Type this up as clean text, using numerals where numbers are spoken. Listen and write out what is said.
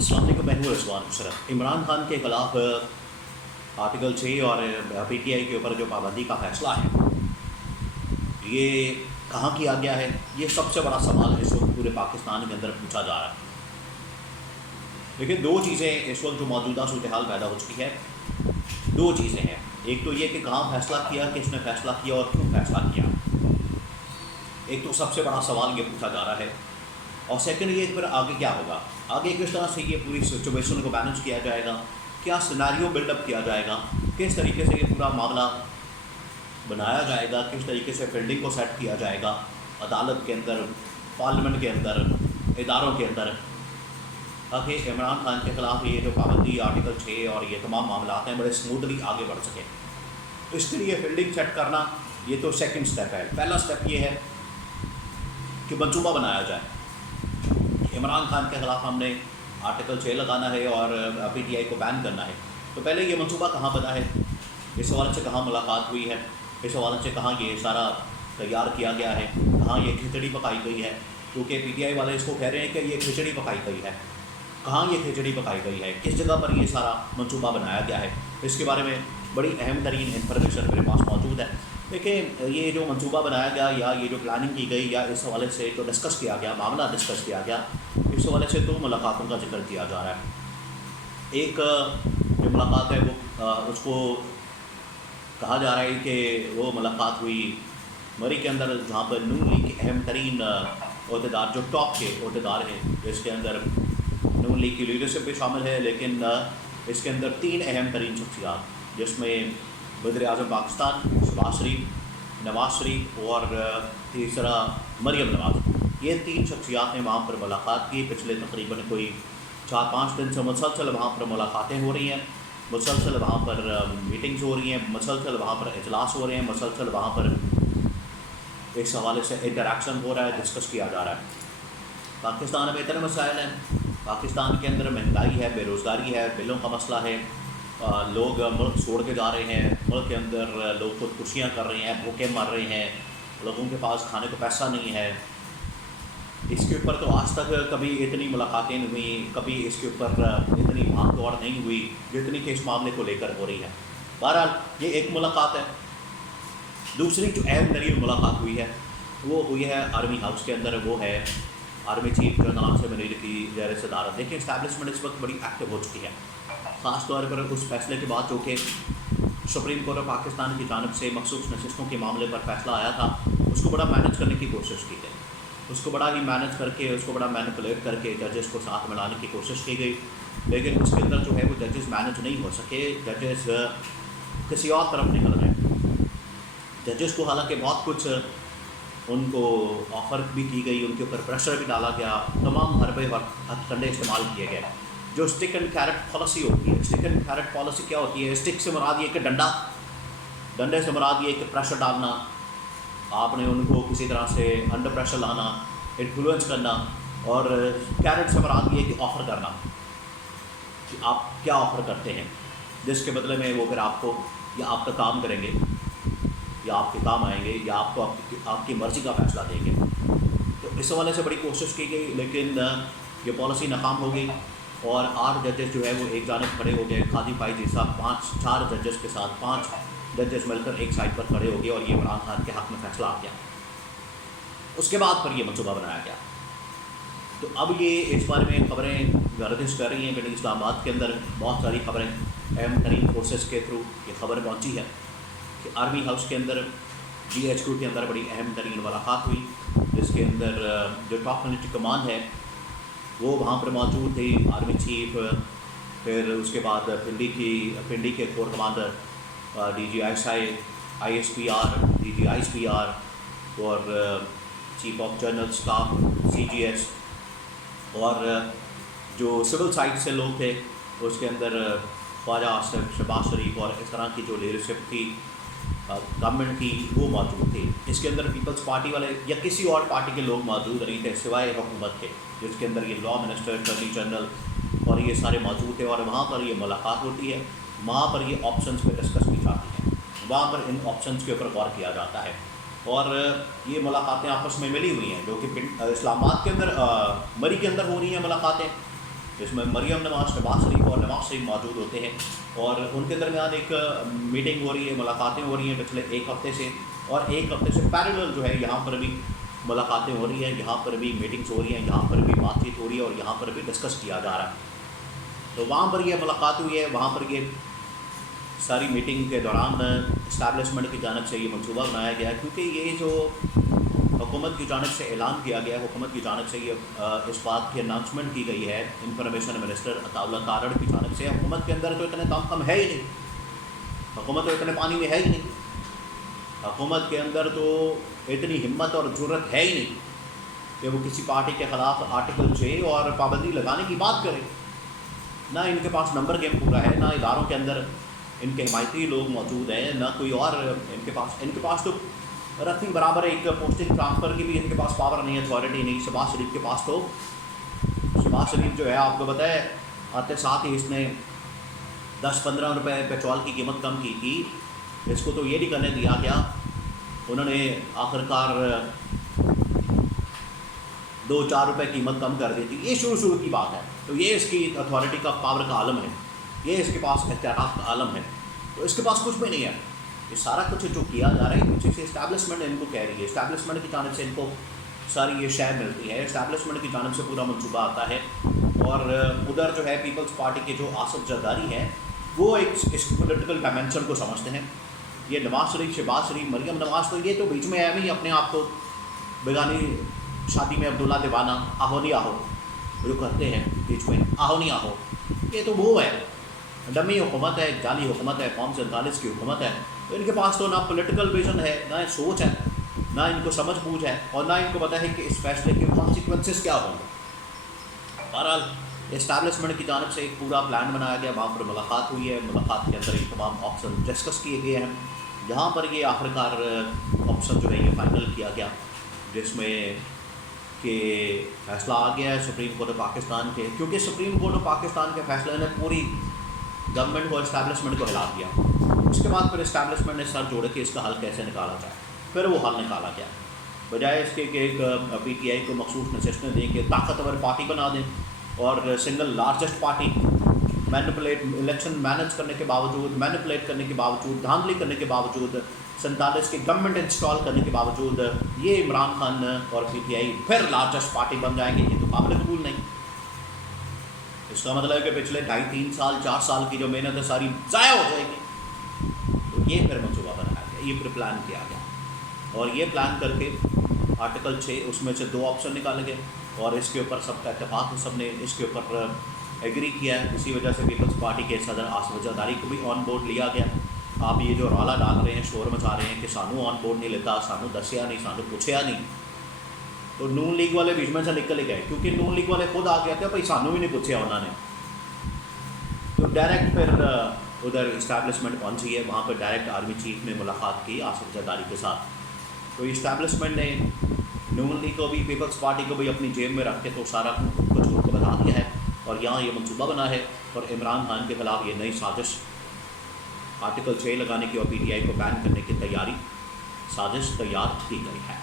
السلام علیکم، میں ہوں رضوان مشرف۔ عمران خان کے خلاف آرٹیکل 6 اور پی ٹی آئی کے اوپر جو پابندی کا فیصلہ ہے، یہ کہاں کیا گیا ہے؟ یہ سب سے بڑا سوال اس وقت پورے پاکستان کے اندر پوچھا جا رہا ہے۔ لیکن دو چیزیں اس وقت جو موجودہ صورتحال پیدا ہو چکی ہے، دو چیزیں ہیں۔ ایک تو یہ کہ کہاں فیصلہ کیا، کس نے فیصلہ کیا اور کیوں فیصلہ کیا۔ ایک تو سب سے بڑا سوال یہ پوچھا جا رہا ہے، اور سیکنڈ یہ پھر آگے کیا ہوگا، آگے کس طرح سے یہ پوری سچویشن کو مینیج کیا جائے گا، کیا سیناریو بلڈ اپ کیا جائے گا، کس طریقے سے یہ پورا معاملہ بنایا جائے گا، کس طریقے سے فیلڈنگ کو سیٹ کیا جائے گا عدالت کے اندر، پارلیمنٹ کے اندر، اداروں کے اندر، تاکہ عمران خان کے خلاف یہ جو پابندی آرٹیکل 6 اور یہ تمام معاملات ہیں بڑے اسموتھلی آگے بڑھ سکیں۔ اس کے لیے فیلڈنگ سیٹ کرنا یہ تو سیکنڈ سٹیپ ہے۔ پہلا سٹیپ یہ ہے کہ منصوبہ بنایا جائے۔ عمران خان کے خلاف ہم نے آرٹیکل 6 لگانا ہے اور پی ٹی آئی کو بین کرنا ہے، تو پہلے یہ منصوبہ کہاں بنا ہے، اس حوالے سے کہاں ملاقات ہوئی ہے، اس حوالے سے کہاں یہ سارا تیار کیا گیا ہے، کہاں یہ کھچڑی پکائی گئی ہے، کیونکہ پی ٹی آئی والے اس کو کہہ رہے ہیں کہ یہ کھچڑی پکائی گئی ہے۔ کہاں یہ کھچڑی پکائی گئی ہے، کس جگہ پر یہ سارا منصوبہ بنایا گیا ہے، اس کے بارے میں بڑی اہم ترین انفارمیشن میرے پاس موجود ہے۔ دیکھیں، یہ جو منصوبہ بنایا گیا یا یہ جو پلاننگ کی گئی یا اس حوالے سے جو ڈسکس کیا گیا، معاملہ ڈسکس کیا گیا، اس حوالے سے دو ملاقاتوں کا ذکر کیا جا رہا ہے۔ ایک جو ملاقات ہے وہ اس کو کہا جا رہا ہے کہ وہ ملاقات ہوئی مری کے اندر، جہاں پر نون لیگ کے اہم ترین عہدیدار جو ٹاپ کے عہدیدار ہیں، جس کے اندر نون لیگ کی لیڈرشپ بھی شامل ہے، لیکن اس کے اندر 3 اہم ترین شخصیات، جس میں وزیر اعظم پاکستان شہباز شریف، نواز شریف اور تیسرا مریم نواز، یہ 3 شخصیات نے وہاں پر ملاقات کی۔ پچھلے تقریباً کوئی 4-5 دن سے مسلسل وہاں پر ملاقاتیں ہو رہی ہیں، مسلسل وہاں پر میٹنگز ہو رہی ہیں، مسلسل وہاں پر اجلاس ہو رہے ہیں، مسلسل وہاں پر اس حوالے سے انٹریکشن ہو رہا ہے، ڈسکس کیا جا رہا ہے۔ پاکستان میں اتنے مسائل ہیں، پاکستان کے اندر مہنگائی ہے، بے روزگاری ہے، بلوں کا مسئلہ ہے، لوگ ملک چھوڑ کے جا رہے ہیں، ملک کے اندر لوگ خودکشیاں کر رہے ہیں، بھوکے مر رہے ہیں، لوگوں کے پاس کھانے کو پیسہ نہیں ہے۔ اس کے اوپر تو آج تک کبھی اتنی ملاقاتیں نہیں ہوئیں، کبھی اس کے اوپر اتنی بھاگ دوڑ نہیں ہوئی جتنی کہ اس معاملے کو لے کر ہو رہی ہے۔ بہرحال یہ ایک ملاقات ہے۔ دوسری جو اہم ترین ملاقات ہوئی ہے وہ ہوئی ہے آرمی ہاؤس کے اندر، وہ ہے army chief general Asim Munir کی زیر صدارت۔ دیکھیں، اسٹیبلشمنٹ اس وقت بڑی ایکٹیو ہو چکی ہے، خاص طور پر اس فیصلے کے بعد جو کہ سپریم کورٹ آف پاکستان کی جانب سے مخصوص نشستوں کے معاملے پر فیصلہ آیا تھا، اس کو بڑا مینیج کرنے کی کوشش کی گئی، اس کو بڑا ہی مینیج کر کے، اس کو بڑا مینیپولیٹ کر کے ججز کو ساتھ ملانے کی کوشش کی گئی، لیکن اس کے اندر جو ہے وہ ججز مینیج نہیں ہو سکے۔ ججز کسی اور طرف نکل گئے۔ ججز کو حالانکہ بہت کچھ ان کو آفر بھی کی گئی، ان کے اوپر پریشر بھی ڈالا گیا، تمام حربے اور ہتھ کنڈے استعمال کیے گئے۔ جو اسٹک اینڈ کیرٹ پالیسی ہوتی ہے، اسٹک اینڈ کیرٹ پالیسی کیا ہوتی ہے؟ اسٹک سے مراد یہ کہ ڈنڈے سے مراد یہ کہ پریشر ڈالنا، آپ نے ان کو کسی طرح سے انڈر پریشر لانا، انفلوئنس کرنا، اور کیرٹ سے مراد یہ کہ آفر کرنا کہ آپ کیا آفر کرتے ہیں، جس کے بدلے میں وہ پھر آپ کو یا آپ کا کام کریں گے، یا آپ کے کام آئیں گے، یا آپ کو آپ کی مرضی کا فیصلہ دیں گے۔ تو اس حوالے سے بڑی کوشش کی گئی، لیکن یہ پالیسی ناکام ہو گئی، اور 8 ججز جو ہے وہ ایک جانب کھڑے ہو گئے۔ قاضی فائز صاحب 4 ججز کے ساتھ 5 ججز مل کر ایک سائڈ پر کھڑے ہو گئے، اور یہ عمران خان کے حق میں فیصلہ آ گیا۔ اس کے بعد پھر یہ منصوبہ بنایا گیا۔ تو اب یہ اس بارے میں خبریں گردش کر رہی ہیں کہ اسلام آباد کے اندر بہت ساری خبریں، اہم ترین فورسز کے تھرو یہ خبر پہنچی ہے کہ آرمی ہاؤس کے اندر GHQ کے اندر بڑی اہم ترین ملاقات ہوئی، جس کے اندر جو ٹاپ ملٹری کمان ہے وہ وہاں پر موجود تھی، آرمی چیف، پھر اس کے بعد پنڈی کے corps commander DG ISPR DG ISPR اور chief of general staff CGS، اور جو سول سائڈ سے لوگ تھے اس کے اندر خواجہ آصف، شہباز شریف اور اس طرح کی جو لیڈرشپ تھی گورنمنٹ کی، وہ موجود تھی۔ اس کے اندر پیپلز پارٹی والے یا کسی اور پارٹی کے لوگ موجود نہیں تھے سوائے حکومت کے، جس کے اندر یہ لا منسٹر، اٹارنی جنرل اور یہ سارے موجود تھے، اور وہاں پر یہ ملاقات ہوتی ہے، وہاں پر یہ آپشنز پہ ڈسکس کی جاتی ہیں، وہاں پر ان آپشنز کے اوپر غور کیا جاتا ہے، اور یہ ملاقاتیں آپس میں ملی ہوئی ہیں، جو کہ اسلام آباد کے اندر، مری کے اندر ہو رہی ہیں ملاقاتیں، جس میں مریم نواز شریف اور نواز شریف موجود ہوتے ہیں، اور ان کے درمیان ایک میٹنگ ہو رہی ہے، ملاقاتیں ہو رہی ہیں پچھلے ایک ہفتے سے، اور ایک ہفتے سے پیرلل جو ہے یہاں پر بھی ملاقاتیں ہو رہی ہیں، یہاں پر بھی میٹنگس ہو رہی ہیں، یہاں پر بھی بات چیت ہو رہی ہے، اور یہاں پر بھی ڈسکس کیا جا رہا ہے۔ تو وہاں پر یہ ملاقات ہوئی ہے، وہاں پر یہ ساری میٹنگ کے دوران اسٹیبلشمنٹ کی جانب سے یہ منصوبہ بنایا گیا ہے، کیونکہ یہ جو حکومت کی جانب سے اعلان کیا گیا ہے، حکومت کی جانب سے یہ اس بات کی اناؤنسمنٹ کی گئی ہے انفارمیشن منسٹر عطا اللہ کارڑ کی جانب سے، حکومت کے اندر تو اتنے دم ہے ہی نہیں، حکومت تو اتنے پانی میں ہے ہی نہیں، حکومت کے اندر تو اتنی ہمت اور جرت ہے ہی نہیں کہ وہ کسی پارٹی کے خلاف آرٹیکل 6 اور پابندی لگانے کی بات کرے۔ نہ ان کے پاس نمبر گیم پورا ہے، نہ اداروں کے اندر ان کے حمایتی لوگ موجود ہیں، نہ کوئی اور ان کے پاس تو رقمی برابر ایک پوسٹنگ ٹرانسفر کی بھی ان کے پاس پاور نہیں ہے، اتھارٹی نہیں۔ شہباز شریف کے پاس تو شہباز شریف جو ہے آپ کو پتہ ہے آتے ساتھ ہی اس نے 10-15 روپے پیٹرول کی قیمت کم کی تھی، اس کو تو یہ نہیں کرنے دیا گیا، انہوں نے آخرکار 2-4 روپے قیمت کم کر دی تھی۔ یہ شروع کی بات ہے، تو یہ اس کی اتھارٹی کا پاور کا عالم ہے، یہ اس کے پاس اختیارات کا عالم ہے، تو اس کے پاس کچھ بھی نہیں ہے۔ یہ سارا کچھ جو کیا جا رہا ہے پیچھے سے اسٹیبلشمنٹ ان کو کہہ رہی ہے، اسٹیبلشمنٹ کی جانب سے ان کو ساری یہ شے ملتی ہے، اسٹیبلشمنٹ کی جانب سے پورا منصوبہ آتا ہے، اور ادھر جو ہے پیپلز پارٹی کے جو آصف زرداری ہیں وہ اس پولیٹیکل ڈائمینشن کو سمجھتے ہیں۔ یہ نواز شریف، شہباز شریف، مریم نواز تو یہ تو بیچ میں ہے نہیں، اپنے آپ کو بیگانی شادی میں عبداللہ دیوانہ آہو نہیں آہو جو کرتے ہیں بیچ میں، آہو نہیں آہو، یہ تو وہ ہے ڈمی حکومت ہے، جعلی حکومت ہے، قوم 47 کی حکومت ہے۔ تو ان کے پاس تو نہ پولیٹیکل ویژن ہے، نہ سوچ ہے، نہ ان کو سمجھ بوجھ ہے، اور نہ ان کو پتہ ہے کہ اس فیصلے کے کانسیکوینسز کیا ہوں گے۔ بہرحال اسٹیبلشمنٹ کی جانب سے ایک پورا پلان بنایا گیا، وہاں پر ملاقات ہوئی ہے، ملاقات کے اندر یہ تمام آپشن ڈسکس کیے گئے ہیں، جہاں پر یہ آخرکار آپشن جو ہے یہ فائنل کیا گیا، جس میں کہ فیصلہ آ گیا ہے سپریم کورٹ آف پاکستان کے، کیونکہ سپریم کورٹ آف پاکستان کے فیصلے نے پوری گورنمنٹ کو، اسٹیبلشمنٹ کو ہلا دیا۔ اس کے بعد پھر اسٹیبلشمنٹ نے سر جوڑے کہ اس کا حل کیسے نکالا جائے، پھر وہ حل نکالا گیا، بجائے اس کے کہ ایک پی ٹی آئی کو مخصوص نشستیں دیں کہ طاقتور پارٹی بنا دیں اور single largest party, election manage کرنے کے باوجود، مینپولیٹ کرنے کے باوجود، دھاندلی کرنے کے باوجود، 47 کی گورنمنٹ انسٹال کرنے کے باوجود یہ عمران خان اور پی ٹی آئی پھر لارجسٹ پارٹی بن جائیں گے، یہ تو قابل قبول نہیں۔ اس کا مطلب ہے کہ پچھلے 2.5-3 سال 4 سال کی جو محنت ہے ساری ضائع ہو جائے گی۔ تو یہ پھر منصوبہ بنایا گیا، یہ پھر پلان کیا گیا، اور یہ پلان کر کے آرٹیکل 6 اس میں سے 2 آپشن نکالے گئے، اور اس کے اوپر سب کا اتفاق، سب نے اس کے اوپر ایگری کیا ہے۔ اسی وجہ سے پیپلز پارٹی کے صدر آصف زرداری کو بھی آن بورڈ لیا گیا۔ آپ یہ جو رولا ڈال رہے ہیں، شور مچا رہے ہیں کہ سانو آن بورڈ نہیں لیتا، سانو دسیا نہیں، سانو پوچھیا نہیں، تو نون لیگ والے بیچ میں سے نکل ہی گئے، کیونکہ نون لیگ والے خود آ گئے تھے بھائی سانو بھی نہیں پوچھا انہوں نے، تو ڈائریکٹ پھر ادھر اسٹیبلشمنٹ پہنچی ہے، وہاں پہ ڈائریکٹ آرمی چیف نے ملاقات کی آصف زرداری کے ساتھ۔ تو اسٹیبلشمنٹ نے نون لیگ کو بھی، پیپلز پارٹی کو بھی اپنی جیب میں رکھ کے تو سارا کچھ ان کو بتا دیا ہے، اور یہاں یہ منصوبہ بنا ہے، اور عمران خان کے خلاف یہ نئی سازش آرٹیکل 6 لگانے کی اور پی ٹی آئی کو بین کرنے کی سازش تیار کی گئی ہے۔